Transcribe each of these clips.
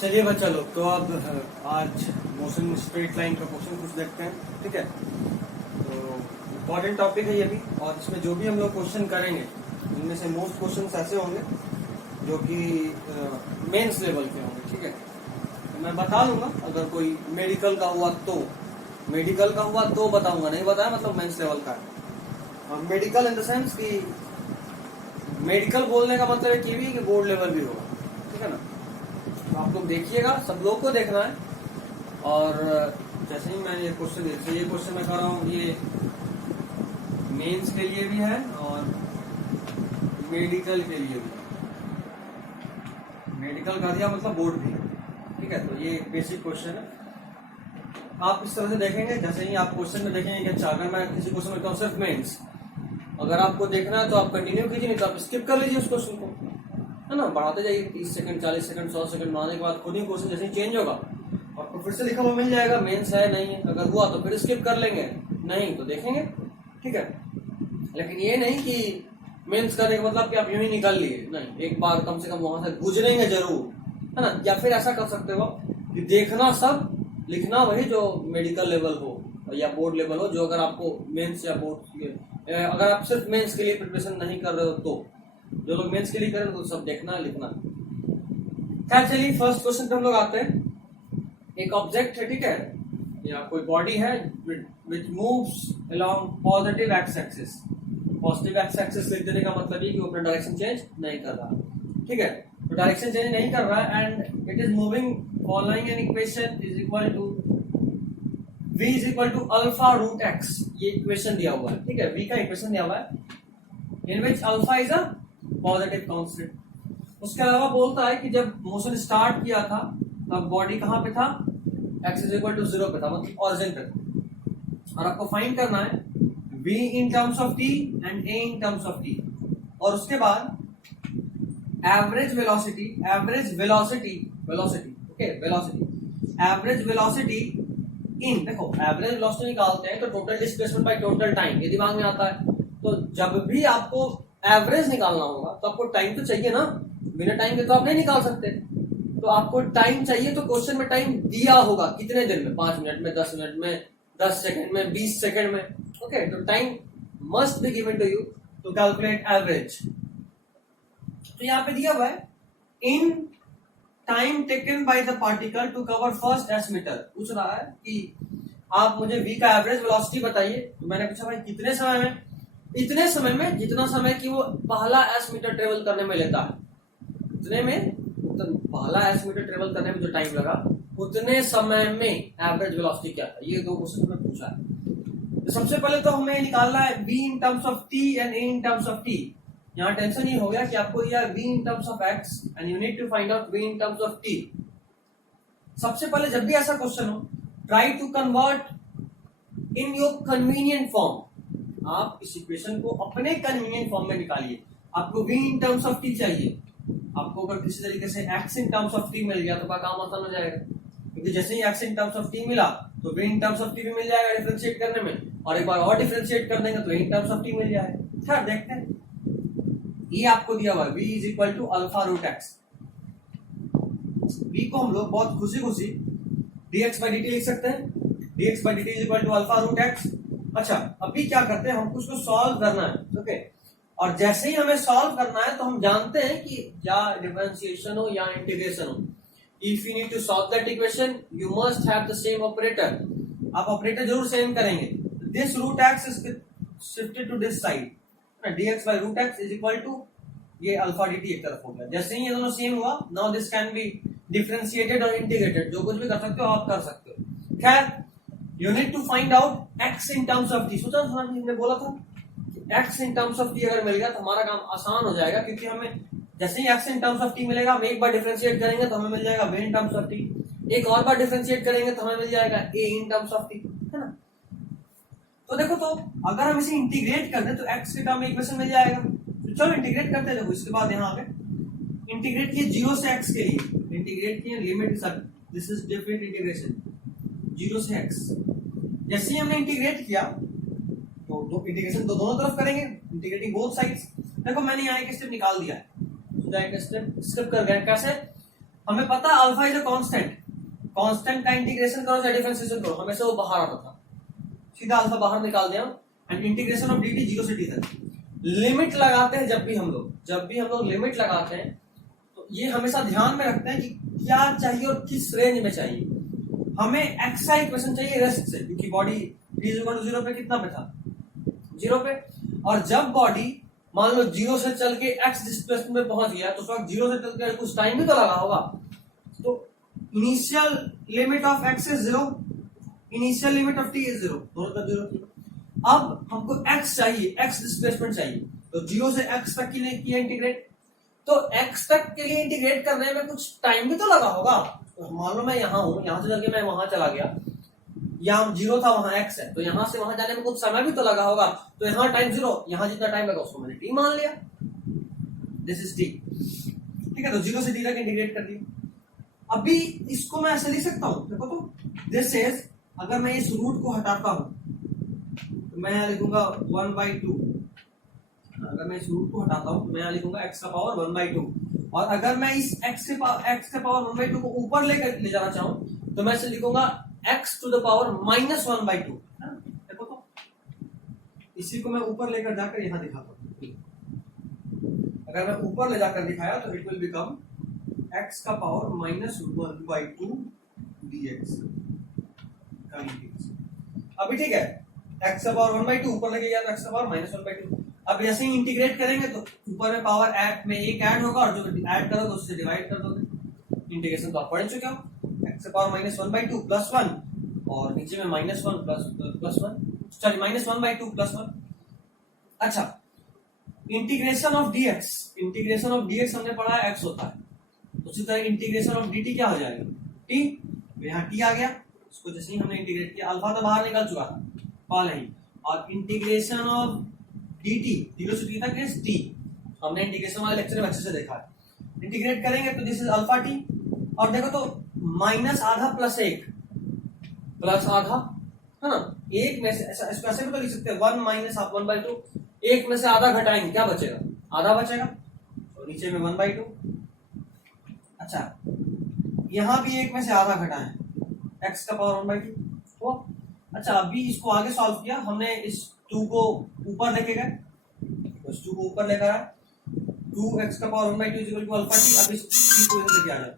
चलिए बच्चा लोग, तो अब आज मोशन स्ट्रेट लाइन का क्वेश्चन कुछ देखते हैं। ठीक है, तो इम्पोर्टेंट टॉपिक है ये भी, और इसमें जो भी हम लोग क्वेश्चन करेंगे उनमें से मोस्ट क्वेश्चन ऐसे होंगे जो कि मेंस लेवल के होंगे। ठीक है, तो मैं बता दूंगा अगर कोई मेडिकल का हुआ तो बताऊंगा, नहीं बताया मतलब मेंस लेवल का है। और मेडिकल इन द सेंस कि मेडिकल बोलने का मतलब है कि बोर्ड लेवल भी होगा। ठीक है ना, तो आप लोग देखिएगा, सब लोग को देखना है। और जैसे ही मैंने ये क्वेश्चन मैं कर रहा हूँ, ये मेंस के लिए भी है और मेडिकल के लिए भी है। मेडिकल का दिया मतलब बोर्ड भी है। ठीक है, तो ये बेसिक क्वेश्चन है। आप इस तरह से देखेंगे, जैसे ही आप क्वेश्चन में देखेंगे कि अच्छा अगर मैं किसी क्वेश्चन में कहूँ सिर्फ मेंस, अगर आपको देखना है तो आप कंटिन्यू कीजिए, नहीं तो आप स्किप कर लीजिए उस क्वेश्चन को, है ना। बढ़ाते जाइए 30 सेकंड 40 सेकंड 100 सेकंड बढ़ाने के बाद खुद ही क्वेश्चन जैसे ही चेंज होगा आपको फिर से लिखा हुआ मिल जाएगा मेंस है नहीं है। अगर हुआ तो फिर स्किप कर लेंगे, नहीं तो देखेंगे। ठीक है, लेकिन ये नहीं कि मेंस करने का मतलब कि आप यूं ही निकाल लिए, नहीं, एक बार कम से कम वहां से गुजरेंगे जरूर, है ना। या फिर ऐसा कर सकते हो कि देखना सब, लिखना वही जो मेडिकल लेवल हो या बोर्ड लेवल हो, जो अगर आपको मेंस या बोर्ड, अगर आप सिर्फ मेंस के लिए प्रिपरेशन नहीं कर रहे हो तो जो लोग मेंस के लिए करें तो सब देखना लिखना। खैर चलिए, फर्स्ट क्वेश्चन पे हम लोग आते हैं। एक ऑब्जेक्ट है, ठीक है, या कोई बॉडी है विच moves along positive x axis. Positive x axis लिख देने का मतलब ये कि वो अपना डायरेक्शन चेंज नहीं कर रहा। ठीक है, तो डायरेक्शन चेंज नहीं कर रहा है and it is moving following an equation is equal to v is equal to alpha root x. ये इक्वेशन दिया हुआ है। ठीक है, v का इक्वेशन दिया हुआ है in which alpha is a positive constant. उसके अलावा बोलता है कि जब मोशन स्टार्ट किया था तब बॉडी कहां पे था, x इज इक्वल टू 0 पे था, मतलब ऑरिजिन पे था। और आपको फाइंड करना है v in terms of t and a in terms of t। और उसके बाद एवरेज वेलोसिटी इन, देखो एवरेज वेलोसिटी निकालते हैं तो total displacement bye total time, ये दिमाग में आता है। तो जब भी आपको एवरेज निकालना होगा तो आपको टाइम तो चाहिए ना, बिना टाइम के तो आप नहीं निकाल सकते। तो आपको टाइम चाहिए, तो क्वेश्चन में टाइम दिया होगा कितने देर में, 5 मिनट में, 10 मिनट में, 10 सेकंड में, 20 सेकंड में। ओके, तो time must be given to you to calculate average. तो यहाँ पे दिया हुआ है in time taken by the particle to cover first s metre. पूछ रहा है कि आप मुझे v का एवरेज वेलोसिटी बताइए। तो मैंने पूछा भाई कितने समय में, इतने समय में जितना समय कि वो पहला एस मीटर ट्रेवल करने में लेता है, इतने में, पहला एस मीटर ट्रेवल करने में जो टाइम लगा उतने समय में एवरेज वेलोसिटी क्या था। ये दो क्वेश्चन में पूछा है। तो सबसे पहले तो हमें निकालना है v in terms of t and a in terms of t। यहाँ टेंशन ये हो गया कि आपको दिया v in terms of x and you need to find out v in terms of t। सबसे पहले जब भी ऐसा क्वेश्चन हो, try to convert in your convenient form. आप इस इक्वेशन को अपने कन्वीनियंट फॉर्म में निकालिए। आपको v in terms of t चाहिए, आपको अगर किसी तरीके से x in terms of t मिल गया तो काम आसान हो जाएगा, क्योंकि जैसे ही x in terms of t मिला तो v in terms of t भी मिल जाएगा डिफरेंशिएट करने में, और एक बार और डिफरेंशिएट कर देंगे तो a in terms of t मिल जाएगा। अच्छा देखते हैं, ये आपको दिया हुआ है v is equal to alpha root x. v को हम लोग बहुत खुशी dx by dt लिख सकते हैं, dx by dt is equal to alpha root x. अच्छा, अभी क्या करते हैं, हमको उसको सॉल्व करना है। ओके, और जैसे ही हमें सॉल्व करना है तो हम जानते हैं कि या डिफरेंशिएशन हो या इंटीग्रेशन हो, if you need to solve that equation you must have the same operator. आप ऑपरेटर जरूर सेम करेंगे। This root x is shifted to this side, dx by root x is equal to ये alpha dt एक तरफ हो गया। जैसे ही ये दोनों सेम हुआ, now this can be differentiated और इंटीग्रेटेड, जो कुछ भी कर सकते हो आप कर सकते हो। खैर, you need to find out x in terms of t। सोचा था हमने बोला था कि x in terms of t अगर मिल गया तो हमारा काम आसान हो जाएगा, क्योंकि हमें जैसे ही x in terms of t मिलेगा, हम एक बार डिफरेंशिएट करेंगे तो हमें मिल जाएगा v in terms of t, एक और बार डिफरेंशिएट करेंगे तो हमें मिल जाएगा a in terms of t, है ना। तो देखो, तो अगर हम इसे इंटीग्रेट कर दें तो x के टर्म में इक्वेशन मिल जाएगा। तो चलो इंटीग्रेट करते हैं। देखो इसके बाद यहाँ आगे इंटीग्रेट किए 0 से x के लिए, इंटीग्रेट किए लिमिट के साथ, दिस इज डिफरेंट इंटीग्रेशन 0 से x। जैसे ही हमने इंटीग्रेट किया तो दो इंटीग्रेशन तो दोनों तरफ करेंगे, इंटीग्रेटिंग बोथ साइड्स। देखो मैंने यहाँ एक स्टेप निकाल दिया है, एक स्टेप स्किप कर गए। कैसे, हमें पता है alpha is a constant, constant का इंटीग्रेशन करो चाहे डिफरेंशिएशन करो, हमेशा वो बाहर आता था, सीधा अल्फा बाहर निकाल दिया। एंड इंटीग्रेशन ऑफ dt 0 से t तक। लिमिट लगाते हैं जब भी हम लोग लिमिट लगाते हैं तो ये हमेशा ध्यान में रखते हैं कि क्या चाहिए और किस रेंज में चाहिए। हमें एक्स का इक्वेशन चाहिए रेस्ट से, क्योंकि बॉडी t 0 पे कितना पे था, 0 पे। और जब बॉडी मान लो 0 से चल के x डिस्प्लेसमेंट में पहुंच गया तो उस वक्त 0 से चल के कुछ टाइम भी तो लगा होगा। तो initial limit of x is 0, initial limit of t is 0, दोनों तरफ 0 थी। अब हमको x चाहिए, x डिस्प्लेसमेंट चाहिए, तो 0 से x तक के लिए किया इंटीग्रेट, तो x तक के लिए इंटीग्रेट करने में कुछ टाइम भी तो लगा होगा। तो मान लो मैं यहाँ हूं, यहाँ से चल के मैं वहां चला गया, यहाँ 0 था वहां x है, तो यहाँ से वहां जाने में कुछ समय भी तो लगा होगा। तो यहाँ टाइम 0, यहाँ जितना टाइम लगा उसको मैंने t मान लिया, दिस इज t। ठीक है, तो 0 से t तक इंटीग्रेट कर दिया। अभी इसको मैं ऐसे लिख सकता हूं, देखो तो दिस इज, अगर मैं इस रूट को हटाता हूं तो मैं यहाँ लिखूंगा 1/2। अगर मैं इस रूट को हटाता हूं तो मैं यहाँ लिखूंगा x का पावर 1/2। और अगर मैं इस x के पावर 1/2 को ऊपर लेकर ले जाना चाहूं तो मैं इसे लिखूंगा x to the power -1/2। देखो तो इसी को मैं ऊपर लेकर जाकर यहां दिखाता हूं। अगर मैं ऊपर ले जाकर दिखाया तो इट विल बिकम x का पावर -1/2 dx का इंटीग्रेशन। अभी ठीक है, x का पावर 1/2 ऊपर लेके गया तो x का पावर -1/2। अब ऐसे ही इंटीग्रेट करेंगे तो ऊपर में पावर ऐड में एक ऐड होगा और जो ऐड करोगे उससे डिवाइड कर दोगे। इंटीग्रेशन तो आप पढ़ चुके हो, x का पावर -1/2 + 1 और नीचे में -1 + 1, सॉरी -1/2 + 1। अच्छा, इंटीग्रेशन ऑफ dx हमने पढ़ा है x होता है, उसी तरह इंटीग्रेशन ऑफ dt क्या हो जाएगा, t। यहाँ t आ गया, उसको जैसे ही हमने इंटीग्रेट किया, अल्फा तो बाहर निकल चुका था पहले ही, और इंटीग्रेशन ऑफ dt 0 से t तक इज t। हमने इंटीग्रेशन वाले लेक्चर में अच्छे से देखा है। इंटीग्रेट करेंगे तो दिस इज अल्फा t, और देखो तो -आधा + 1 + आधा है ना, एक में से इसको ऐसे भी तो लिख सकते हैं 1 - 1/2, एक में से आधा घटाएंगे क्या बचेगा, आधा बचेगा, तो नीचे में 1/2। अच्छा, यहां भी एक में से आधा घटाएं, x का पावर 1/2 तो। अच्छा, अभी इसको आगे सॉल्व किया हमने, इस 2 को ऊपर लेके गए, तो इस 2 को ऊपर लेकर आए, 2x का power 1/2 is equal to alpha t। अब इस t को इधर लेके आ जाए,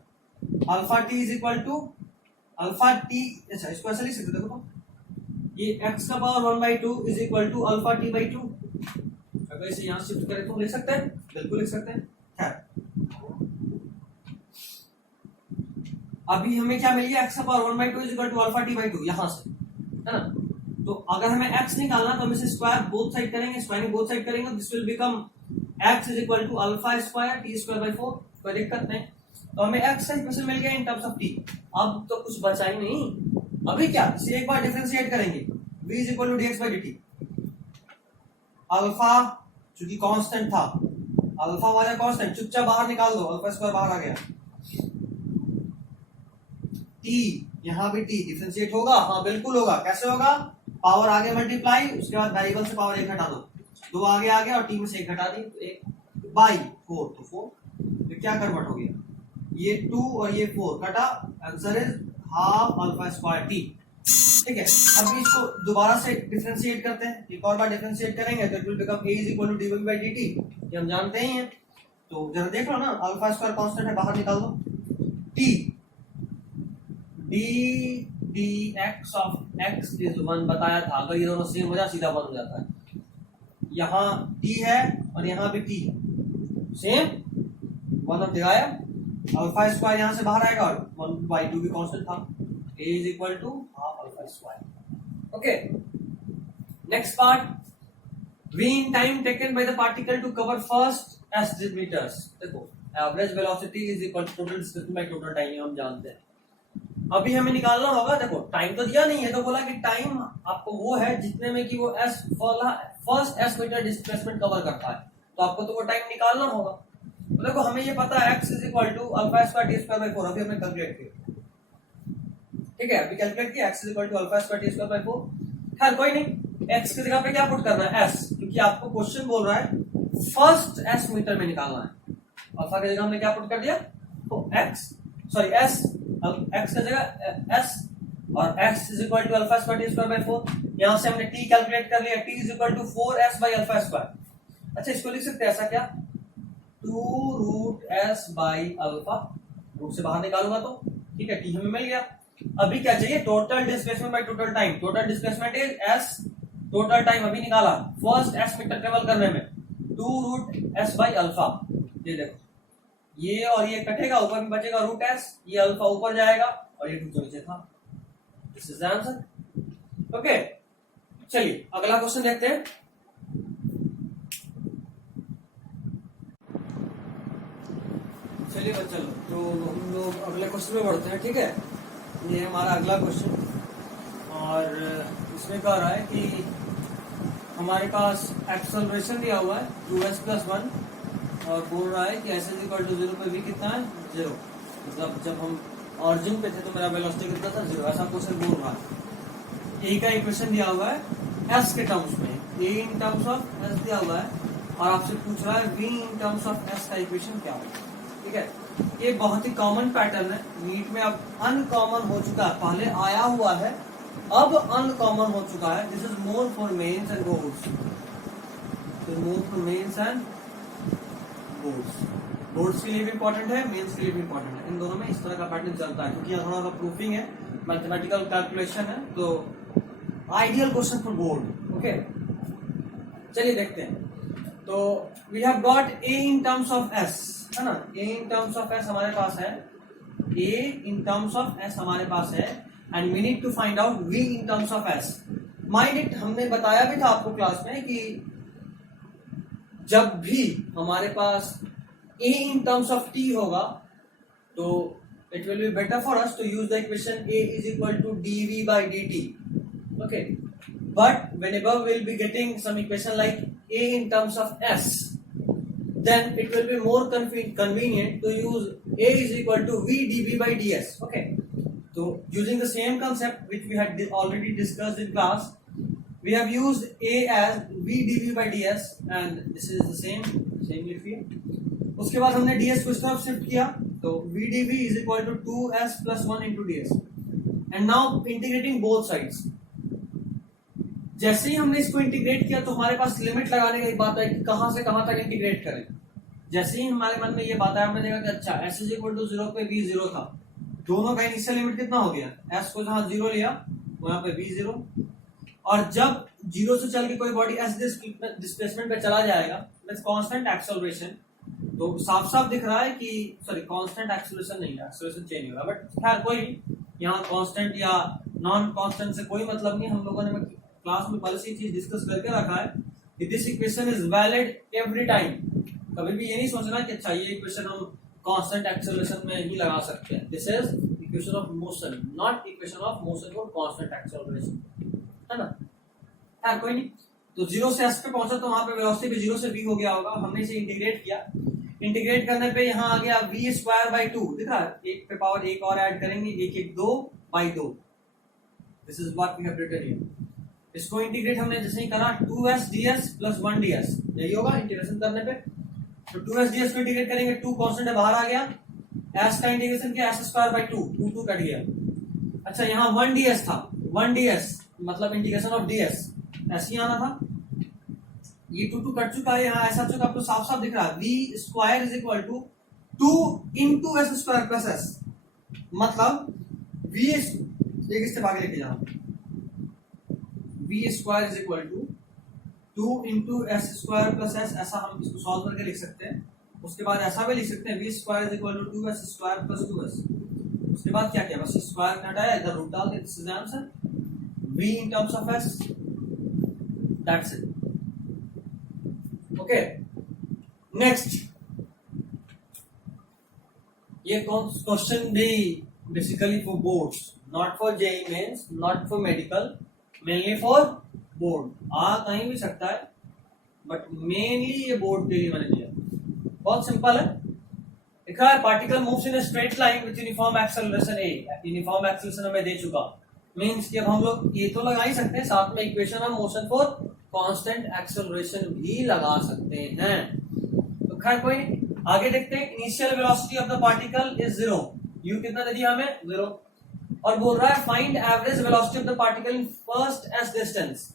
alpha t is equal to alpha t। अच्छा, इसको ऐसे लिख सकते देखो तो, ये x का power 1/2 is equal to alpha t/2। अगर इसे यहां शिफ्ट करें तो लिख सकते हैं, बिल्कुल लिख सकते हैं। अभी हमें क्या मिल गया, x का power 1/2 is equal to alpha t/2 यहां से, है ना। तो अगर हमें x निकालना तो हम इसे स्क्वायर बोथ साइड करेंगे, स्क्वायरिंग बोथ साइड करेंगे, this will become x is equal to alpha square t²/4। कोई दिक्कत नहीं, तो हमें x का इक्वेशन मिल गया इन टर्म्स ऑफ t। अब तो कुछ बचा ही नहीं, अभी क्या, इसे एक बार डिफरेंशिएट करेंगे, v is equal to dx/dt। Alpha चूंकि कांस्टेंट था, अल्फा वाला कांस्टेंट चुपचाप बाहर निकाल दो, अल्फा स्क्वायर बाहर आ गया, t यहां भी t डिफरेंशिएट होगा, हाँ बिल्कुल होगा। कैसे होगा, पावर आगे मल्टीप्लाई, उसके बाद वेरिएबल से पावर 1 हटा दो, 2 आगे आ गया और t में से 1 हटा दी, तो 1/4 तो 4, तो क्या कन्वर्ट हो गया, ये 2 और ये 4 कटा, answer is half alpha square t। ठीक है, अब इसको दोबारा से डिफरेंशिएट करते हैं, एक और बार डिफरेंशिएट करेंगे तो it will become a is equal to dy/dt, ये हम जानते ही हैं। तो जरा देख लो ना, अल्फा स्क्वायर कांस्टेंट है, बाहर निकाल दो, t dx of x is 1 बताया था, अगर ये दोनों सेम हो जाए सीधा बन जाता है। यहाँ t है और यहाँ भी t सेम, 1 अब दिखाया, अल्फा स्क्वायर यहाँ से बाहर आएगा और 1/2 भी कांस्टेंट था, a is equal to half alpha square. Okay, next part, v in time taken by the particle to cover first s meters। देखो, average velocity is equal to total distance by total time, हम जानते हैं। अभी हमें निकालना होगा, देखो time तो दिया नहीं है, तो बोला कि टाइम आपको वो है जितने में कि वो first s metre displacement cover करता है, तो आपको तो वो टाइम निकालना होगा। तो देखो हमें ये पता है x is equal to alpha square t²/4, अभी हमने कैलकुलेट किया। ठीक है, अभी कैलकुलेट किया, x is equal to alpha square t²/4। खैर कोई नहीं, x की जगह पे क्या पुट करना है, s, क्योंकि आपको क्वेश्चन बोल रहा है फर्स्ट एस मीटर में निकालना है। अल्फा की जगह हमने क्या पुट कर दिया, तो x, सॉरी एस, अब एक्स का जगह एस और x is equal to alpha square t square by 4। यहां से हमने t कैलकुलेट कर लिया, t is equal to 4s by alpha square. अच्छा इसको लिख सकते हैं ऐसा क्या, 2 root s by alpha, root से बाहर निकालूंगा तो ठीक है, t हमें मिल गया। अभी क्या चाहिए, total displacement by total time. Total displacement is s, total time अभी निकाला फर्स्ट s मीटर ट्रेवल करने में, 2 रूट s बाई अल्फा। ये देखो ये और ये कटेगा, ऊपर में बचेगा रूट s, ये अल्फा ऊपर जाएगा और ये टू नीचे था। This is the answer. Okay चलिए अगला क्वेश्चन देखते हैं। चलिए बच्चा लोग, तो हम लोग अगले क्वेश्चन में बढ़ते हैं, ठीक है। ये हमारा अगला क्वेश्चन और इसमें कह रहा है कि हमारे पास एक्सेलरेशन दिया हुआ है 2s + 1 और बोल रहा है कि s = 0 पे v कितना है, 0। मतलब जब हम ऑरिजिन पे थे तो मेरा वेलोसिटी कितना था, 0। ऐसा क्वेश्चन बोल रहा है। a का इक्वेशन दिया हुआ है s के टर्म्स में, a in terms of s दिया हुआ है और आपसे पूछ रहा है v in terms of s का इक्वेशन क्या होगा, ठीक है। ये बहुत ही कॉमन पैटर्न है, नीट में अब अनकॉमन हो चुका है, पहले आया हुआ है अब अनकॉमन हो चुका है। This is more for Mains and boards, more for Mains and boards. Boards के लिए भी इंपॉर्टेंट है, मेंस के लिए भी इंपॉर्टेंट है, इन दोनों में इस तरह का पैटर्न चलता है क्योंकि यहाँ थोड़ा सा प्रूफिंग है, मैथमेटिकल कैलकुलेशन है, तो ideal question for board. Okay चलिए देखते हैं। तो we have got a in terms of s, है ना, a in terms of s हमारे पास है, a in terms of s हमारे पास है and we need to find out v in terms of s। Mind it, हमने बताया भी था आपको क्लास में कि जब भी हमारे पास a in terms of t होगा तो it will be better for us to use the equation a is equal to dv by dt, okay, but whenever we'll be getting some equation like a in terms of s, then it will be more convenient to use a is equal to v dv by ds, okay. So using the same concept which we had already discussed in class, we have used a as v dv by ds and this is the same लिखिए। उसके बाद हमने ds को इस तरफ shift किया तो v dv is equal to 2s plus 1 into ds and now integrating both sides। जैसे ही हमने इसको इंटीग्रेट किया तो हमारे पास लिमिट लगाने की बात है कि कहां से कहां तक इंटीग्रेट करें। जैसे ही हमारे मन में ये बात है, हमने देखा कि अच्छा s is equal to 0 पे v 0 था, दोनों का इनिशियल लिमिट कितना हो गया, s को जहां 0 लिया वहां पे v 0, और जब 0 से चल के कोई बॉडी s डिस्प्लेसमेंट पे चला जाएगा मींस कांस्टेंट एक्सेलरेशन, तो साफ साफ दिख रहा है कि सॉरी कांस्टेंट एक्सेलरेशन नहीं है, एक्सेलरेशन चेंज होगा, बट खैर कोई यहाँ कांस्टेंट या नॉन कांस्टेंट से कोई मतलब नहीं। हम लोगों ने क्लास में पहले से चीज डिस्कस करके रखा है कि this equation is valid every time. कभी भी ये नहीं सोचना कि अच्छा ये इक्वेशन हम कांस्टेंट एक्सेलरेशन में ही लगा सकते हैं। This is equation of motion, not equation of motion for constant acceleration, है ना। हाँ कोई नहीं, तो 0 से s पे पहुंचा तो वहां पे वेलोसिटी भी 0 से v हो गया होगा। हमने इसे इंटीग्रेट किया, इंटीग्रेट करने पे यहाँ आ गया v स्क्वायर बाई 2, दिख रहा है, एक पे पावर एक और ऐड करेंगे, 1 1 2 by 2। This is what we have written here. इसको इंटीग्रेट हमने जैसे ही करा 2s ds प्लस 1 ds, यही होगा इंटीग्रेशन करने पे। तो 2s ds को इंटीग्रेट करेंगे, 2 कांस्टेंट है बाहर आ गया, s का इंटीग्रेशन किया s स्क्वायर बाई 2, 2 कट गया। अच्छा यहाँ 1 ds था, 1 ds मतलब इंटीग्रेशन ऑफ ds ऐसे ही आना था, ये 2 कट चुका है, यहाँ ऐसा चुका, आपको साफ साफ दिख रहा है v square is equal to 2 into s square plus s, मतलब v एक स्टेप आगे लेके जाओ, v square is equal to 2 into s square plus s, ऐसा हम इसको सॉल्व करके लिख सकते हैं। उसके बाद ऐसा भी लिख सकते हैं v square is equal to 2s square plus 2s। उसके बाद क्या किया, बस स्क्वायर हटाया, इधर रूट डाल दिया, this is answer v in terms of s, that's it, okay। next ये क्वेश्चन भी basically for boards, not for JEE mains, not for medical, mainly for board. आ कहीं भी सकता है बट मेनली ये बोर्ड के लिए मैंने दिया। बहुत सिंपल है, लिखा है particle moves in a straight line with uniform acceleration a, uniform acceleration हमें दे चुका, मींस कि अब हम लोग ये तो लगा ही सकते हैं, साथ में equation of motion for constant acceleration भी लगा सकते हैं। तो खैर कोई नहीं, आगे देखते हैं। Initial velocity of the particle is 0, u कितना दे दिया हमें 0, और बोल रहा है find average velocity of the particle in first S distance.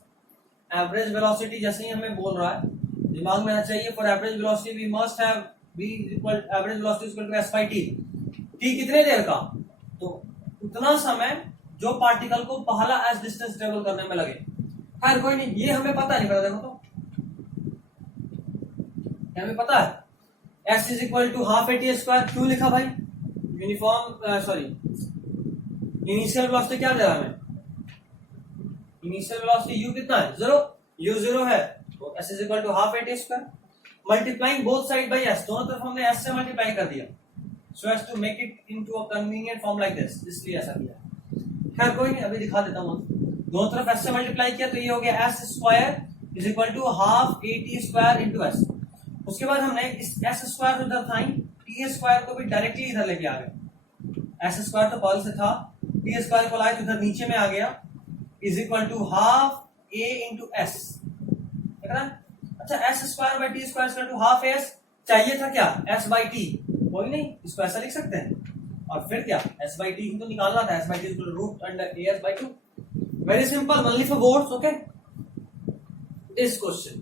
Average velocity जैसे ही हमें बोल रहा है दिमाग में आना चाहिए, for average velocity we must have v equal average velocity equal to s by t। t कितने देर का, तो उतना समय जो पार्टिकल को पहला एस डिस्टेंस ट्रेवल करने में लगे। खैर कोई नहीं, ये हमें पता नहीं, पता देखो तो हमें पता है s is equal to half a t square. क्यों लिखा भाई, यूनिफॉर्म सॉरी इनिशियल वेलोसिटी क्या दे रहा है, इनिशियल वेलोसिटी u कितना है 0, u 0 है, तो s is equal to half a t square multiplying both side by s, दोनों तरफ हमने s से मल्टीप्लाई कर दिया so as to make it into a convenient form like this, इसलिए ऐसा किया। खैर कोई नहीं, अभी दिखा देता हूं, दोनों तरफ s से मल्टीप्लाई किया तो ये हो गया s square is equal to half a t square into s। उसके बाद हमने इस s स्क्वायर उधर था, t स्क्वायर को भी डायरेक्टली इधर लेके आ गए। s स्क्वायर तो पहले से था, t स्क्वायर को लाए तो इधर नीचे में आ गया, is equal to half a into s। अच्छा s square by t square equal to half s, चाहिए था क्या s बाई टी, कोई नहीं, इसको ऐसा लिख सकते हैं, और फिर क्या s बाई टी तो निकालना था, s by t equal to root under as by 2। Very simple, only for boards, okay. This question,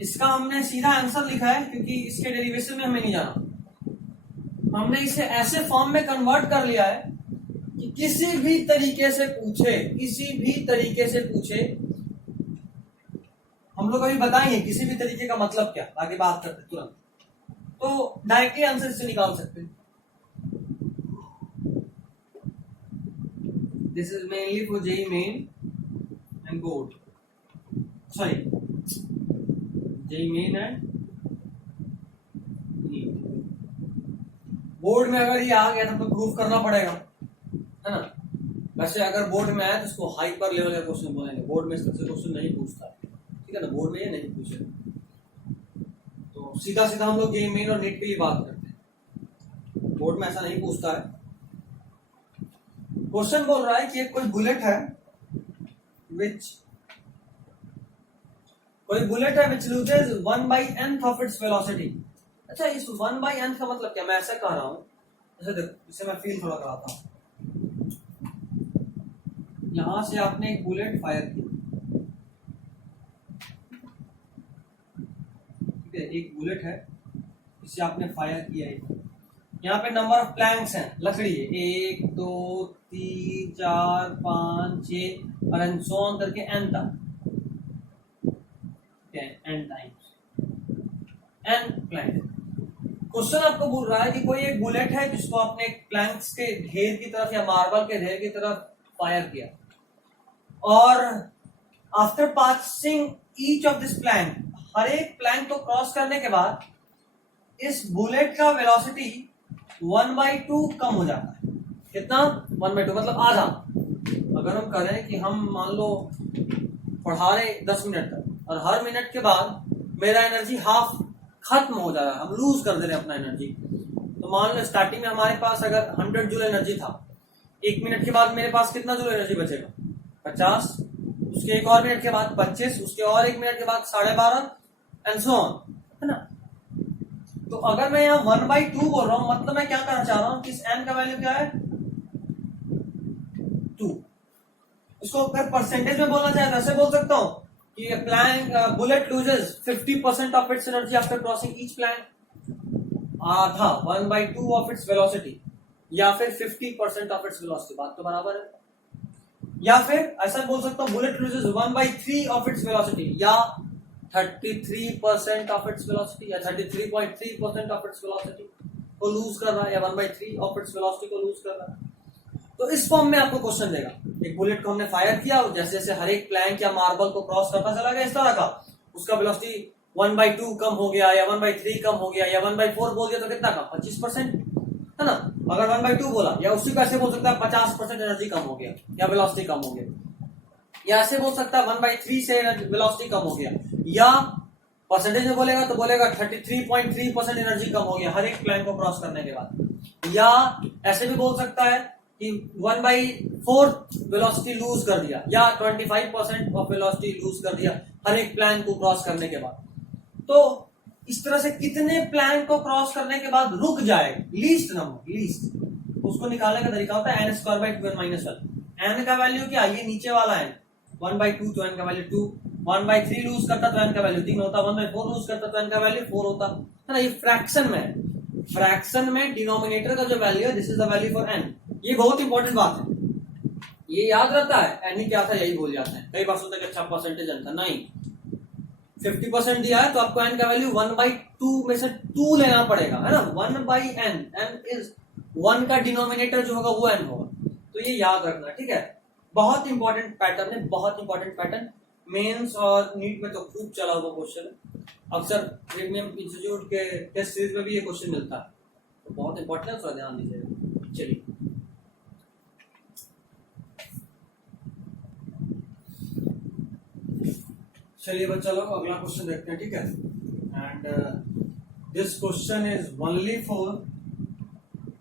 इसका हमने सीधा आंसर लिखा है क्योंकि इसके डेरिवेशन में हमें नहीं जाना, हमने इसे ऐसे फॉर्म में कन्वर्ट कर लिया है कि किसी भी तरीके से पूछे, किसी भी तरीके से पूछे, हम लोग अभी बताएंगे किसी भी तरीके का मतलब क्या, आगे बात करते तुरंत, तो डायरेक्टली आंसर इससे निकाल सकते हैं। This is mainly for JEE main and board, sorry JEE main and board में अगर ये आ गया तो प्रूफ करना पड़ेगा, है ना। वैसे अगर बोर्ड में आया तो उसको हाइपर लेवल का क्वेश्चन बोलेंगे, बोर्ड में इस तरह से क्वेश्चन नहीं पूछता है, ठीक है ना, बोर्ड में ये नहीं पूछे, तो सीधा सीधा हम लोग जेईई मेन और नीट के लिए बात करते हैं, बोर्ड में ऐसा नहीं पूछता है। क्वेश्चन बोल रहा है कि एक कोई बुलेट है which loses 1/n of its velocity। अच्छा, इस 1/n का मतलब क्या, मैं ऐसा कह रहा हूं, जैसे देखो, इसे मैं फील थोड़ा कराता हूं। यहां से आपने एक बुलेट फायर की, ठीक है, एक बुलेट है, इसे आपने फायर किया है, यहाँ पे नंबर ऑफ प्लैंक्स हैं, लकड़ी है, 1 2 3 4 5 6 और सो ऑन करके n तक, n times n plank. Question आपको बोल रहा है कि कोई एक बुलेट है जिसको आपने प्लैंक्स के ढेर की तरफ या मार्बल के ढेर की तरफ फायर किया, और after passing each of this plank, हर एक प्लैंक को क्रॉस करने के बाद इस बुलेट का वेलोसिटी 1/2 कम हो जाता है। कितना, 1/2 मतलब आधा। अगर हम करें कि हम मान लो पढ़ा रहे 10 मिनट तक, और हर मिनट के बाद मेरा एनर्जी हाफ खत्म हो जा रहा है, हम लूज कर दे रहे हैं अपना एनर्जी, तो मान लो स्टार्टिंग में हमारे पास अगर 100 जूल एनर्जी था, 1 मिनट के बाद मेरे पास कितना जूल एनर्जी बचेगा, 50, उसके एक और मिनट के बाद 25, उसके और 1 मिनट के बाद 12.5 एंड सो ऑन, है ना। तो अगर मैं यहाँ 1/2 बोल रहा हूं, मतलब मैं क्या करना चाह रहा हूं कि इस n का वैल्यू क्या है 2। इसको अगर परसेंटेज में बोलना चाहे तो ऐसे बोल सकता हूं कि plank bullet loses 50% of its energy after crossing each plank, आधा 1/2 ऑफ इट्स वेलोसिटी, या फिर 50% ऑफ इट्स वेलोसिटी, बात तो बराबर है। या फिर ऐसा बोल सकता हूं bullet loses 1/3 of its velocity, या 33% ऑफ इट्स वेलोसिटी, या 33.3% ऑफ इट्स वेलोसिटी को लूज कर रहा है, या 1/3 ऑफ इट्स वेलोसिटी को लूज कर रहा है। तो इस फॉर्म में आपको क्वेश्चन देगा, एक बुलेट को हमने फायर किया, जैसे जैसे हर एक प्लैंक या मार्बल को क्रॉस करता चला गया इस तरह का, उसका वेलोसिटी 1/2 कम हो गया, या 1/3 कम हो गया, या 1/4 बोल दिया तो कितना कम, 25%, है ना। अगर 1/2 बोला, या उसी को ऐसे बोल सकता है 50% एनर्जी कम हो गया या वेलोसिटी कम हो गया, या ऐसे बोल सकता है 1/3 से वेलोसिटी कम हो गया, या परसेंटेज में बोलेगा तो बोलेगा 33.3% एनर्जी कम हो गया हर एक प्लैंक को क्रॉस करने के बाद, या ऐसे भी बोल सकता है कि 1/4 वेलोसिटी लूज कर दिया, या 25% ऑफ वेलोसिटी लूज कर दिया हर एक प्लैंक को क्रॉस करने के बाद। तो इस तरह से कितने प्लैंक को क्रॉस करने के बाद रुक जाए, लीस्ट नंबर, लीस्ट, उसको निकालने का तरीका होता है n² by 2n minus 1। N का वैल्यू क्या, ये नीचे वाला है 1/2, तो n का वैल्यू 2, 1/3 लूज करता तो n का वैल्यू 3 होता, 1/4 लूज करता तो n का वैल्यू 4 होता है ना। ये फ्रैक्शन में है, फ्रैक्शन में डिनोमिनेटर का जो वैल्यू है this is the value for n। ये बहुत इंपॉर्टेंट बात है, ये याद रहता है, एन क्या था यही भूल जाते हैं। कई बार सोचते हैं कि अच्छा परसेंटेज एन था, नहीं, 50% दिया है तो आपको n का वैल्यू 1/2 में से 2 लेना पड़ेगा, है ना। 1/n, n इज 1 का डिनोमिनेटर जो होगा वो n होगा, तो ये याद रखना, ठीक है। बहुत इंपॉर्टेंट पैटर्न है, बहुत इंपॉर्टेंट पैटर्न, मेंस और नीट में तो खूब चला हुआ क्वेश्चन है, अक्सर प्रीमियम इंस्टीट्यूट के टेस्ट सीरीज में भी ये क्वेश्चन मिलता है, तो बहुत इंपॉर्टेंट है, थोड़ा ध्यान दीजिएगा। चलिए चलिए बच्चा लोग अगला क्वेश्चन देखते हैं, ठीक है। And this question is only for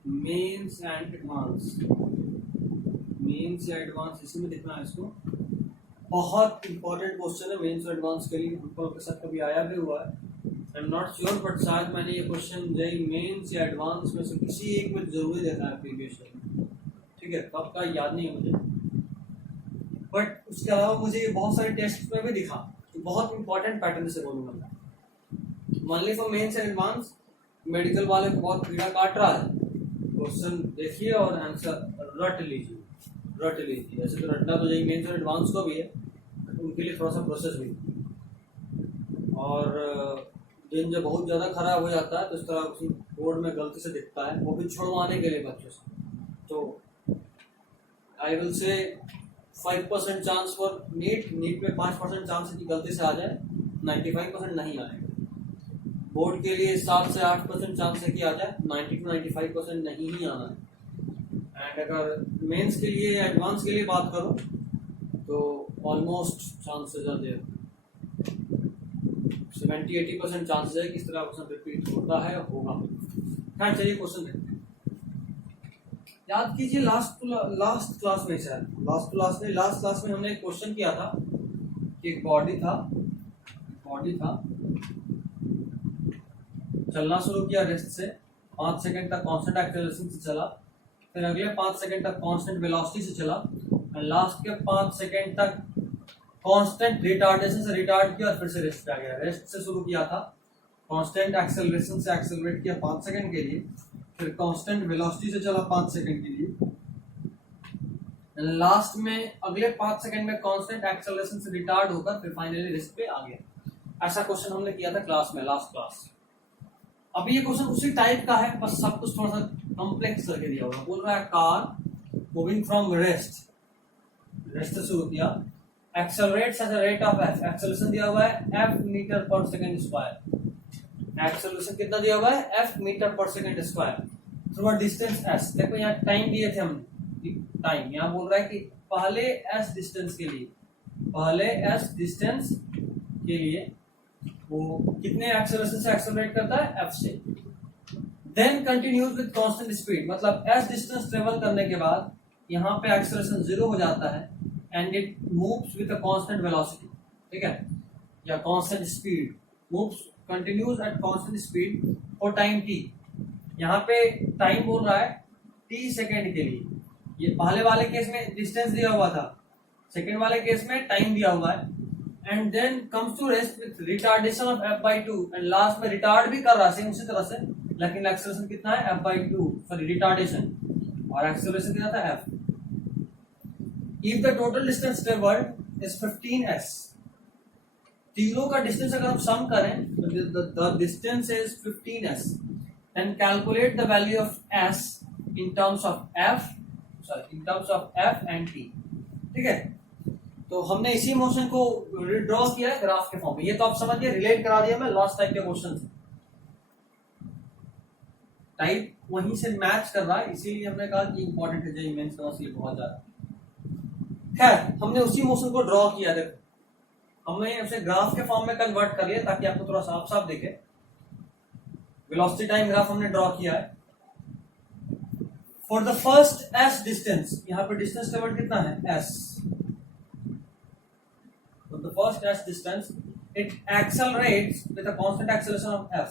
Mains and Advance, Mains या एडवांस इसी में देखना है इसको। बहुत इंपॉर्टेंट क्वेश्चन है मेंस और एडवांस के लिए, हमको के साथ कभी आया भी हुआ है, I am not sure, but शायद मैंने ये क्वेश्चन जेईई मेंस या एडवांस में से किसी एक में जरूर देखा है प्रीवियस ईयर, ठीक है, कब का याद नहीं है मुझे, बट उसके अलावा मुझे ये बहुत सारे टेस्ट में भी दिखा, तो बहुत इंपॉर्टेंट पैटर्न से बोलूंगा मैं। Only for Mains and Advance, medical वाले को बहुत कीड़ा काट रहा है, क्वेश्चन देखिए और आंसर रट लीजिए, रट लीजिए। ऐसे तो रटना तो जेईई मेंस और एडवांस को भी है, उनके लिए थोड़ा सा प्रोसेस भी, और दिन जब बहुत ज़्यादा खराब हो जाता है तो इस तरह बोर्ड में गलती से दिखता है, वो भी छुड़वाने के लिए बच्चों से, तो I will say 5% chance for NEET में 5% चांस है कि गलती से आ जाए, 95% नहीं आएगा। बोर्ड के लिए 7 से 8% चांस है कि आ जाए, 90 to 95% नहीं ही आना है। एंड अगर मेंस के लिए एडवांस के लिए बात करो तो almost chances are there, 70-80% chances है कि इस तरह क्वेश्चन रिपीट होता है, होगा। खैर चलिए क्वेश्चन देखते हैं। याद कीजिए लास्ट क्लास में, शायद लास्ट क्लास में हमने एक क्वेश्चन किया था कि एक बॉडी था, चलना शुरू किया रेस्ट से, 5 सेकंड तक कांस्टेंट एक्सेलरेशन से चला, फिर अगले 5 सेकंड तक कांस्टेंट वेलोसिटी से चला, और लास्ट के 5 सेकंड तक कांस्टेंट रिटार्डेशन से रिटार्ड किया और फिर से रेस्ट आ गया। रेस्ट से शुरू किया था, कांस्टेंट एक्सेलरेशन से एक्सेलरेट किया 5 सेकंड के लिए, फिर कांस्टेंट वेलोसिटी से चला 5 सेकंड के लिए, लास्ट में अगले 5 सेकंड में कांस्टेंट एक्सेलरेशन से रिटार्ड होकर फिर फाइनली रेस्ट पे आ गया। ऐसा क्वेश्चन हमने किया था क्लास में, लास्ट क्लास। अभी ये क्वेश्चन उसी टाइप का है, बस सब कुछ थोड़ा सा कॉम्प्लेक्स करके दिया हुआ। बोल रहा है कार मूविंग फ्रॉम रेस्ट से शुरू किया, accelerates at the rate of f, acceleration दिया हुआ है f मीटर पर सेकंड स्क्वायर, एक्सेलरेशन कितना दिया हुआ है f मीटर पर second square through a distance s। देखो यहाँ टाइम दिए थे हमने, टाइम यहाँ बोल रहा है कि पहले s डिस्टेंस के लिए वो कितने एक्सेलरेशन से एक्सेलरेट करता है, f से। Then continues with constant speed, मतलब s डिस्टेंस ट्रेवल करने के बाद यहाँ पे एक्सेलरेशन 0 हो जाता है and it moves with a constant velocity, ठीक है, या constant speed, moves continues at constant speed for time t। यहाँ पे टाइम बोल रहा है t सेकेंड के लिए, ये पहले वाले केस में डिस्टेंस दिया हुआ था, सेकेंड वाले केस में टाइम दिया हुआ है, and then comes to rest with retardation of f/2, and last में रिटार्ड भी कर रहा है सेम उसी तरह से, लेकिन एक्सेलरेशन कितना है f/2, सॉरी रिटार्डेशन, और एक्सेलरेशन कितना था f। If the total distance traveled is 15s, तीनों का डिस्टेंस अगर हम सम करें तो the distance is 15s, then calculate the value of s in terms of f and t, ठीक है। तो हमने इसी मोशन को ड्रॉ किया है ग्राफ के फॉर्म में, ये तो आप समझ गए, रिलेट करा दिया मैं लास्ट टाइप के क्वेश्चन से, टाइप वहीं से मैच कर रहा है, इसीलिए हमने कहा कि इंपॉर्टेंट है जेईई मेंस का मसला बहुत ज्यादा। खैर हमने उसी मोशन को ड्रॉ किया, देखो हमने उसे ग्राफ के फॉर्म में कन्वर्ट कर लिया ताकि आपको थोड़ा साफ साफ दिखे। वेलोसिटी टाइम ग्राफ हमने ड्रॉ किया है for the first s distance, यहाँ पे डिस्टेंस ट्रेवल्ड कितना है s, for the first s distance it accelerates with a constant acceleration of f।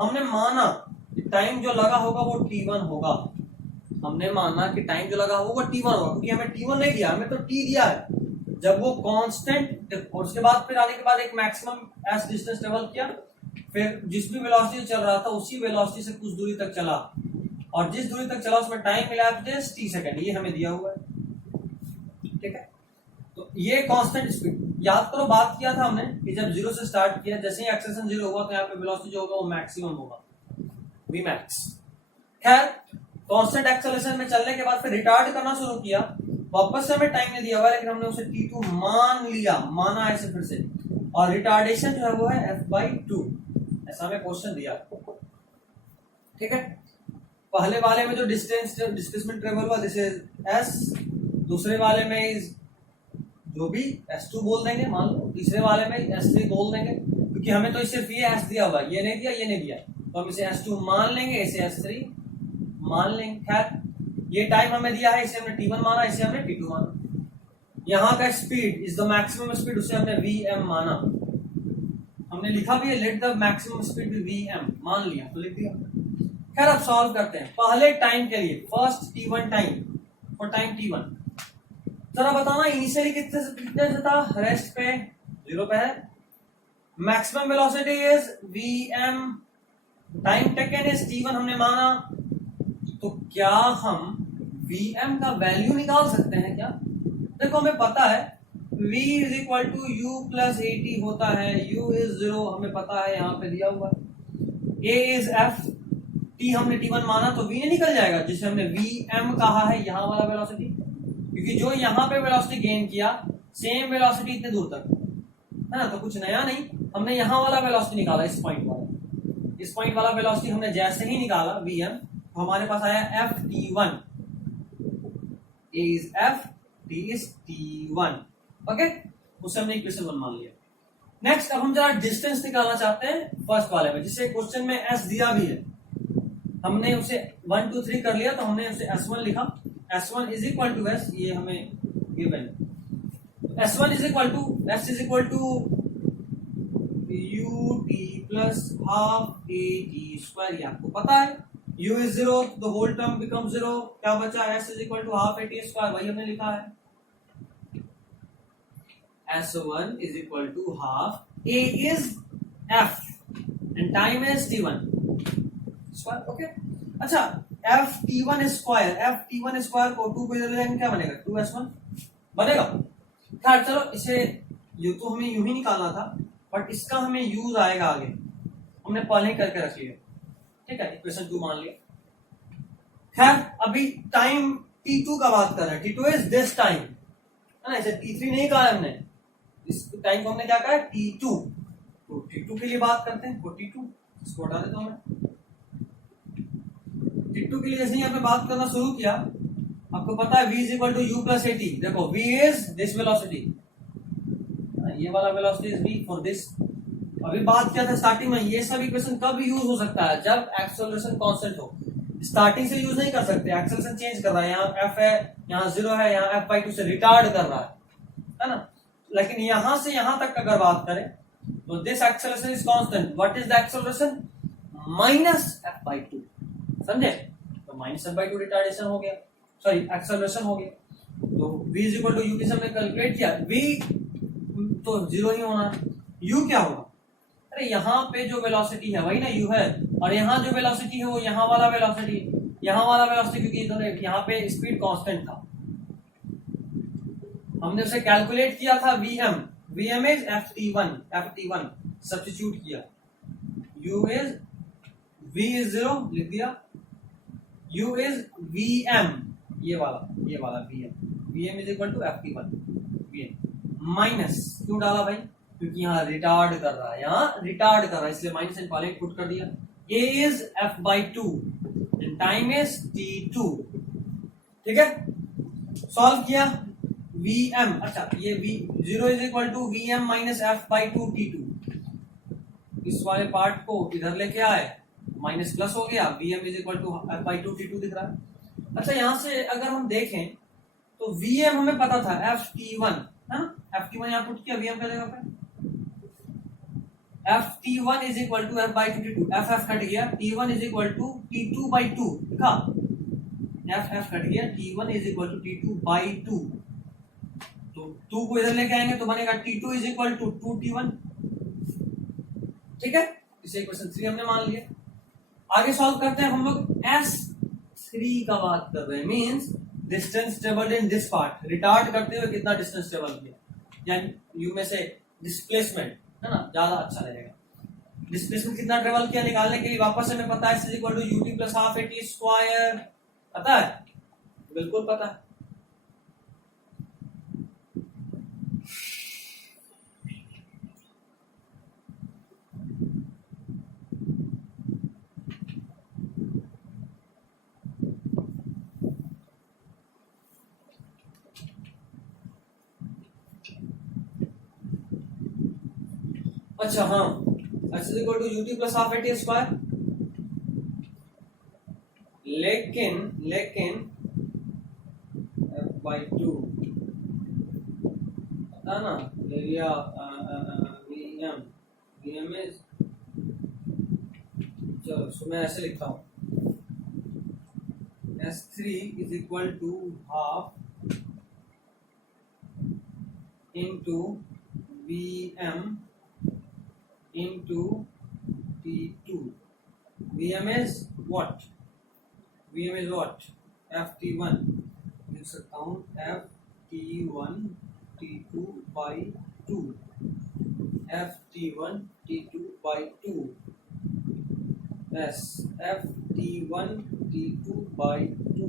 हमने माना कि टाइम जो लगा होगा वो t1 होगा, हमने माना कि टाइम जो लगा होगा वो t1 होगा, क्योंकि हमें t1 नहीं दिया, हमें तो t दिया है। जब वो कांस्टेंट, और उसके बाद फिर आने के बाद एक मैक्सिमम s डिस्टेंस ट्रेवल किया, फिर जिस भी वेलोसिटी से चल रहा था उसी वेलोसिटी से कुछ दूरी तक चला, और जिस दूरी तक चला उसमें टाइम मिला t सेकंड, ये हमें दिया हुआ है। ठीक है, तो ये कांस्टेंट स्पीड। याद करो बात किया था हमने कि जब जीरो से स्टार्ट किया, जैसे ही एक्सेलरेशन जीरो होगा तो यहाँ पे वेलोसिटी जो होगा वो मैक्सिमम होगा, v max। खैर, कांस्टेंट एक्सेलरेशन में चलने के बाद फिर रिटार्ड करना शुरू किया, वापस से हमें टाइम नहीं दिया हुआ, लेकिन हमने उसे t2 मान लिया, माना ऐसे फिर से, और रिटार्डेशन जो है वो है f/2, ऐसा हमें क्वेश्चन दिया। ठीक है, पहले वाले में जो डिस्प्लेसमेंट ट्रेवल हुआ दिस इज s, दूसरे वाले में इज जो भी s2 बोल देंगे मान लो, तीसरे वाले में s3 बोल देंगे, क्योंकि हमें तो सिर्फ ये s दिया हुआ, ये नहीं दिया, ये नहीं दिया, तो हम इसे s2 मान लेंगे, इसे s3 मान लेंगे। खैर, ये टाइम हमें दिया है, इसे हमने t1 माना, इसे हमने t2 माना। यहाँ का speed is the maximum speed, उसे हमने vm माना, हमने लिखा भी है let the maximum speed be vm, मान लिया तो लिख दिया। खैर, अब सॉल्व करते हैं। पहले टाइम के लिए first t1 time, for time t1 जरा बताना इनिशियली कितने से था, रेस्ट पे 0 पे है, maximum velocity is vm, time taken is t1 हमने माना, तो क्या हम vm का वैल्यू निकाल सकते हैं क्या? देखो हमें पता है v is equal to u plus at होता है, u इज 0 हमें पता है, यहाँ पे दिया हुआ a इज f, t हमने t1 माना तो v निकल जाएगा, जिसे हमने vm कहा है यहाँ वाला वेलोसिटी, क्योंकि जो यहाँ पे वेलोसिटी गेन किया सेम वेलोसिटी इतने दूर तक है ना, तो कुछ नया नहीं, हमने यहाँ वाला वेलोसिटी निकाला, इस पॉइंट वाला वेलोसिटी हमने जैसे ही निकाला vm, तो हमारे पास आया ft1, a is f, t is t1। Okay, उसे हमने इक्वेशन 1 मान लिया। नेक्स्ट, अब हम जरा डिस्टेंस निकालना चाहते हैं फर्स्ट वाले में, जिसे क्वेश्चन में s दिया भी है, हमने उसे 1 2 3 कर लिया, तो हमने उसे s1 लिखा, s1 is equal to s, ये हमें given, s1 is equal to s is equal to ut plus half at square, ये आपको पता है, u is 0 the whole term become 0, क्या बचा, s is equal to half at square, वही हमने लिखा है, s1 is equal to half, a is f and time is t1 square. Okay, अच्छा, ft1 स्क्वायर को 2 पे ले जाएंगे, क्या बनेगा, 2s1 बनेगा। खैर चलो, इसे यू तो हमें यूं ही निकालना था, बट इसका हमें यूज आएगा आगे, हमने पहले ही करके रख लिया। ठीक है, इक्वेशन 2 मान लिया। खैर, अभी टाइम t2 का बात कर रहे हैं, t2 इज दिस टाइम है ना, इसे t3 नहीं कहा है हमने, इस टाइम को हमने क्या कहा है, t2, तो t2 के लिए बात करते हैं, तो t2 इसको हटा देता हूं मैं। t2 के लिए जैसे ही आपने बात करना शुरू किया, आपको पता है v is equal to u plus at, देखो v इज दिस वेलोसिटी, ये वाला velocity is v for this. अभी बात किया था स्टार्टिंग में, ये सब इक्वेशन कब यूज हो सकता है, जब एक्सेलरेशन कांस्टेंट हो, स्टार्टिंग से यूज नहीं कर सकते, एक्सेलरेशन चेंज कर रहा है, यहाँ f है, यहाँ 0 है, यहाँ f/2 से रिटार्ड कर रहा है ना, लेकिन यहां से यहां तक अगर बात करें तो this acceleration is constant, what is the acceleration, minus f/2, समझे, तो माइनस f/2 रिटार्डेशन हो गया, सॉरी एक्सेलरेशन हो गया, तो v is equal to u, किसे हमने कैलकुलेट किया, v तो 0 ही होना, u क्या होगा, अरे यहाँ पे जो वेलोसिटी है वही ना u है, और यहाँ जो वेलोसिटी है वो यहाँ वाला वेलोसिटी, क्योंकि इधर यहाँ पे स्पीड कांस्टेंट था, हमने उसे कैलकुलेट किया था vm इज ft1 सब्स्टिट्यूट किया, u इज v इज 0 लिख दिया, u इज vm, ये वाला vm is equal to ft1 minus, क्यों डाला भाई, क्योंकि यहाँ रिटार्ड कर रहा है, इसलिए माइनस एंड पहले पुट कर दिया, a is f/2 and time is t2। ठीक है, सॉल्व किया, vm, अच्छा ये v0 is equal to vm minus f/2 t2, इस वाले पार्ट को इधर लेके आए, माइनस प्लस हो गया, vm is equal to f/2 t2 दिख रहा है। अच्छा, यहां से अगर हम देखें तो vm हमें पता था ft1 है ना, ft1 यहाँ पुट किया vm का जगह पे, f t one is equal to f by two t two, f f cut गया, t one is equal to t two by two, लिखा एफ एफ कट गया, t one is equal to t two by two, तो two को इधर लेके आएंगे तो बनेगा t two is equal to two t one. ठीक है, इसे इक्वेशन 3 हमने मान लिया। आगे सॉल्व करते हैं हम लोग S3 का बात कर रहे हैं, means distance travelled in this part, retard करते हुए कितना डिस्टेंस ट्रेवल किया, यानी यू में से डिस्प्लेसमेंट है ना, ज्यादा अच्छा रहेगा। डिस्प्लेसमेंट कितना ट्रेवल किया निकालने के लिए वापस हमें पता है S equal to u t plus half a t square, पता है, बिल्कुल पता है। अच्छा हाँ, S equal to u t plus half a t square, लेकिन f बाई टू पता ना, एरिया वीएम इज, चलो सो मैं ऐसे लिखता हूँ, S3 is equal to half into v m into T2. VM is what? VM is what? FT1 लिख सकता हूँ FT1 T2 by 2, FT1 T2 by 2, yes, FT1 T2 by 2,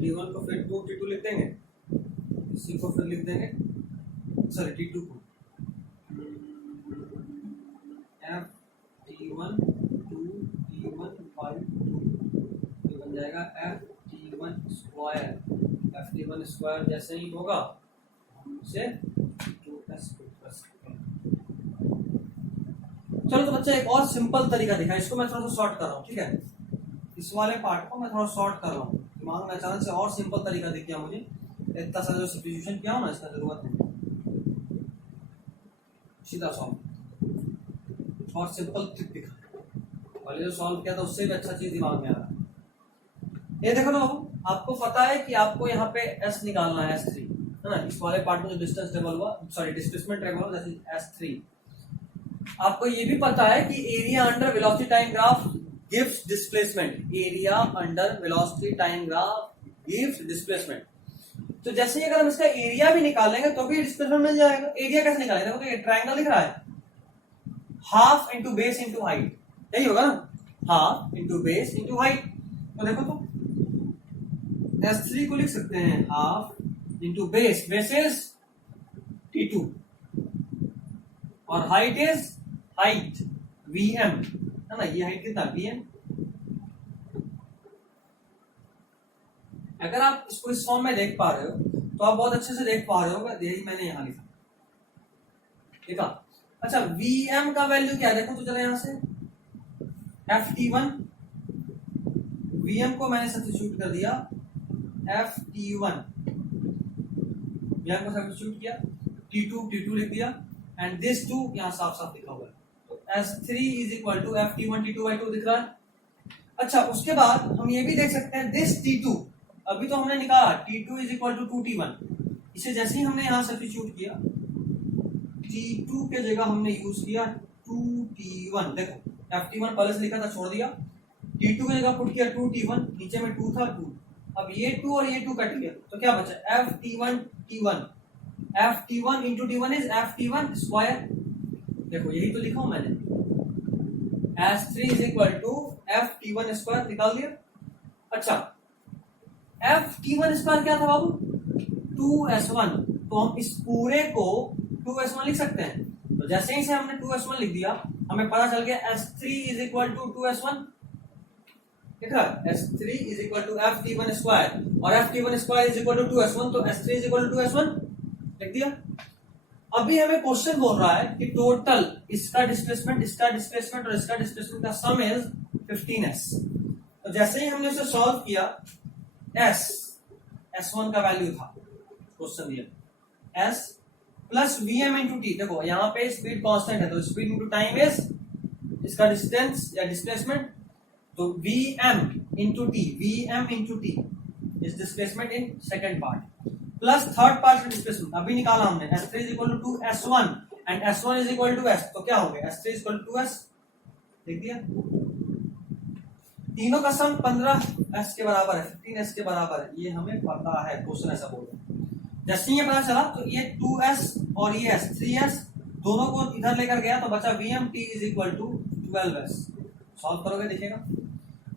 T1 को फिर 2 T2 लिख देंगे, इसी को फिर लिख देंगे, सॉरी T2 को एफ T1 2 T1 by 2, ये बन जाएगा F T1 square, F T1 square जैसे ही होगा हम इसे 2s प्लस। चलो तो बच्चा एक और सिंपल तरीका दिखा, इसको मैं थोड़ा सा शॉर्ट कर रहा हूँ, ठीक है, इस वाले पार्ट को मैं थोड़ा शॉर्ट कर रहा हूँ, दिमाग में अचानक से और सिंपल तरीका दिख गया मुझे, इतना सारा जो सब्स्टिट्यूशन किया हो ना इसका जरूरत नहीं, सीधा सॉल्व और सिंपल ट्रिक दिखा, पहले जो सॉल्व किया था उससे भी अच्छा चीज दिमाग में आ रहा है। ये देखो ना, आपको पता है कि आपको यहाँ पे S निकालना है, S3 है ना, इस वाले पार्ट में जो डिस्टेंस ट्रेवल हुआ, सॉरी डिस्प्लेसमेंट ट्रेवल हुआ, दैट इज S3। आपको ये भी पता है कि area under velocity time graph gives displacement, area under velocity time graph gives displacement. तो जैसे ही अगर हम इसका एरिया भी निकालेंगे तो भी डिस्प्लेसमेंट मिल जाएगा। एरिया कैसे निकालेंगे, देखो ये ट्रायंगल लिख रहा है, half into base into height, यही होगा ना, half into base into height. तो देखो तो S3 को लिख सकते हैं half into base, base is T2 और हाइट इज हाइट VM है ना, ये हाइट कितना VM। अगर आप इसको इस फॉर्म में देख पा रहे हो तो आप बहुत अच्छे से देख पा रहे हो, यही मैंने यहां लिखा, ठीक है। अच्छा VM का वैल्यू क्या है, देखो तो चले यहां से FT1, VM को मैंने सब्स्टिट्यूट कर दिया FT1, VM को सब्स्टिट्यूट किया, T2 लिख दिया, एंड दिस 2 यहां साफ साफ लिखा हुआ है, तो S3 is equal to FT1 T2 by 2 दिख रहा है। अच्छा उसके बाद हम ये भी देख सकते हैं दिस T2, अभी तो हमने निकाला T2 is equal to 2T1, इसे जैसे ही हमने यहां सब्स्टिट्यूट किया T2 के जगह हमने यूज किया 2T1, देखो FT1 पहले से लिखा था छोड़ दिया, T2 की जगह पुट किया 2T1, नीचे में 2 था 2, अब ये 2 और ये 2 कट गया तो क्या बचा FT1 T1, FT1 into T1 is FT1 square, देखो यही तो लिखा हूं मैंने, S3 is equal to FT1 square, निकाल दिया। अच्छा FT1 स्क्वायर क्या था बाबू, 2S1, तो हम इस पूरे को 2S1 लिख सकते हैं, तो जैसे ही से हमने 2S1 लिख दिया हमें पता चल गया S3 is equal to 2S1, ठीक है, S3 is equal to FT1 square और FT1 square is equal to 2S1, तो S3 is equal to 2S1 लिख दिया। अभी हमें क्वेश्चन बोल रहा है कि टोटल इसका डिस्प्लेसमेंट और इसका डिस्प्लेसमेंट का सम इज 15s, तो जैसे ही हमने उसे सॉल्व किया S1 का वैल्यू था क्वेश्चन दिया s plus v m into t. देखो यहाँ पे स्पीड कांस्टेंट है तो स्पीड इंटू टाइम इज इसका डिस्टेंस या डिस्प्लेसमेंट, तो v m into t, v m into t is displacement in second part plus third part का डिस्प्लेसमेंट अभी निकाला हमने, S3 is equal to S1 and S1 is equal to S, तो क्या हो गया S3 is equal to S, देख दिया। तीनों का सम 15S के बराबर है, 15S के बराबर है, ये हमें पता है, क्वेश्चन ऐसा बोल रहा है। जैसे ये पता चला तो ये 2S और ये S 3S दोनों को इधर लेकर गया तो बचा VMT is equal to 12S। Solve करोगे देखिएगा।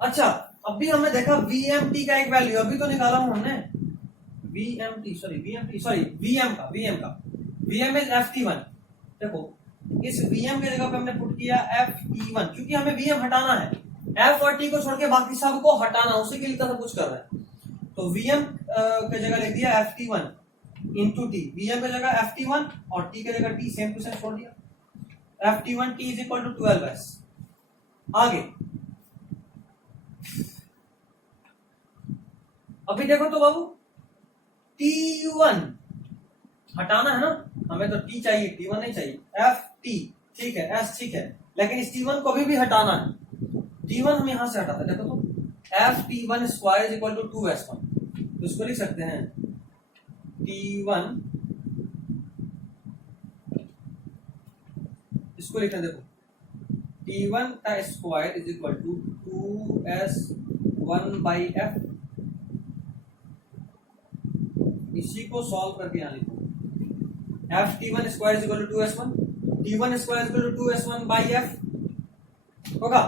अच्छा अभी हमने देखा VMT का एक वैल्यू अभी तो निकाला हूं हमने, VM का VM इज FT1। देखो इस VM के जगह पे हमने पुट किया FT1 क्योंकि हमें VM हटाना है, F और T को छोड़ के बाकी सब को हटाना, उसी के लिए सब कुछ कर रहे हैं। तो VM के जगह लिख दिया FT1 इंटू टी, VM की जगह FT1 और T की जगह T, सेम टू सेम छोड़ दिया। FT1 T is equal to 12S। आगे अभी देखो तो बाबू T1 हटाना है ना, हमें तो T चाहिए, T1 नहीं चाहिए। FT ठीक है, S ठीक है, लेकिन इस T1 को भी हटाना है। T1 हम यहां से हटाते हैं, देखो तो FT1 square is equal to 2S1, तो इसको लिख सकते हैं T1, इसको लिखना देखो T1 का square is equal to 2S1 by F, इसी को सॉल्व करके यहां लिखो FT1 square is equal to 2S1, T1 square is equal to 2S1 by F होगा।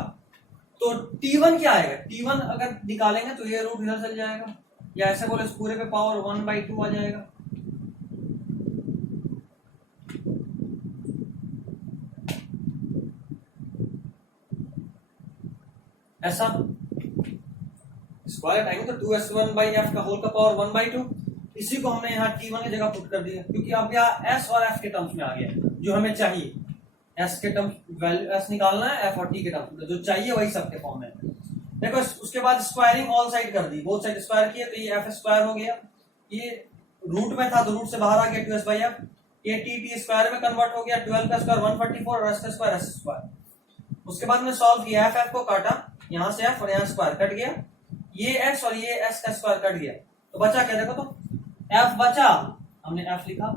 तो T1 क्या आएगा, T1 अगर निकालेंगे तो ये रूट इधर चल जाएगा, या ऐसे बोले पूरे पे पावर 1/2 आ जाएगा। ऐसा स्क्वायर हटाएंगे तो 2S1 बाई F का होल का पावर 1/2, इसी को हमने यहाँ T1 की जगह पुट कर दिया क्योंकि अब यहाँ S और F के टर्म्स में आ गया जो हमें चाहिए। S के टर्म्स वैल्यू S निकालना है, F और T के टर्म्स जो चाहिए वही सबके फॉर्म में। देखो उसके बाद स्क्वायरिंग ऑल साइड कर दी, बोथ साइड स्क्वायर किया तो ये F स्क्वायर हो गया, ये रूट में था तो रूट से बाहर आ गया 2S बाई F, ये T स्क्वायर में कन्वर्ट हो गया, 12 का स्क्वायर 144 और S का स्क्वायर S स्क्वायर। उसके बाद में सॉल्व किया, F को काटा, यहाँ से F और यहाँ स्क्वायर कट गया, ये S और ये S का स्क्वायर कट गया, तो बचा क्या, देखो तो F बचा, हमने F लिखा,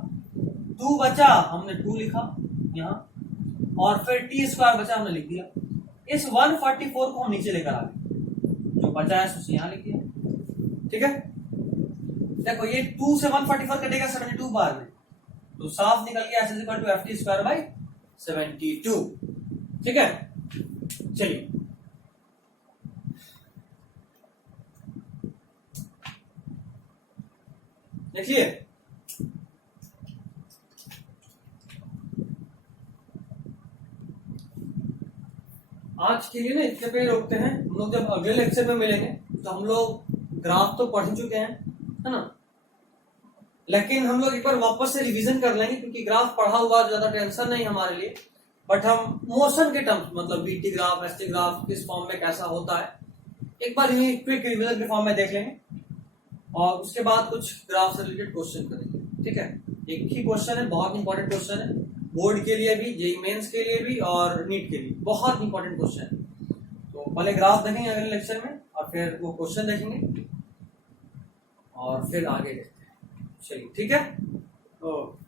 2 बचा, हमने 2 लिखा यहाँ, और फिर T स्क्वायर बचा, हमने लिख दिया। इस 144 को हम नीचे लेकर आ गए, जो बचा है उसे यहाँ लिख दिया, ठीक है। देखो ये 2 से 144 कटेगा 72 बार में, तो साफ निकल गया S is equal to FT square by 72, ठीक है। चलिए देखिए आज के लिए ना इतने पे रोकते हैं, हम लोग जब अगले लेक्चर में मिलेंगे तो हम लोग ग्राफ तो पढ़ चुके हैं, है ना, लेकिन हम लोग एक बार वापस से रिवीजन कर लेंगे क्योंकि ग्राफ पढ़ा हुआ ज्यादा टेंशन नहीं हमारे लिए, बट हम मोशन के टर्म्स मतलब बीटी ग्राफ, एसटी ग्राफ किस फॉर्म में कैसा होता है एक बार यही क्विक रिवीजन के फॉर्म में देख लेंगे, और उसके बाद कुछ ग्राफ से रिलेटेड क्वेश्चन करेंगे, ठीक है। एक ही क्वेश्चन है, बहुत इंपॉर्टेंट क्वेश्चन है, बोर्ड के लिए भी, जेईई मेंस के लिए भी और नीट के लिए बहुत इंपॉर्टेंट क्वेश्चन है। तो पहले ग्राफ देखेंगे अगले लेक्चर में और फिर वो क्वेश्चन देखेंगे और फिर आगे देखते हैं। चलिए ठीक है। तो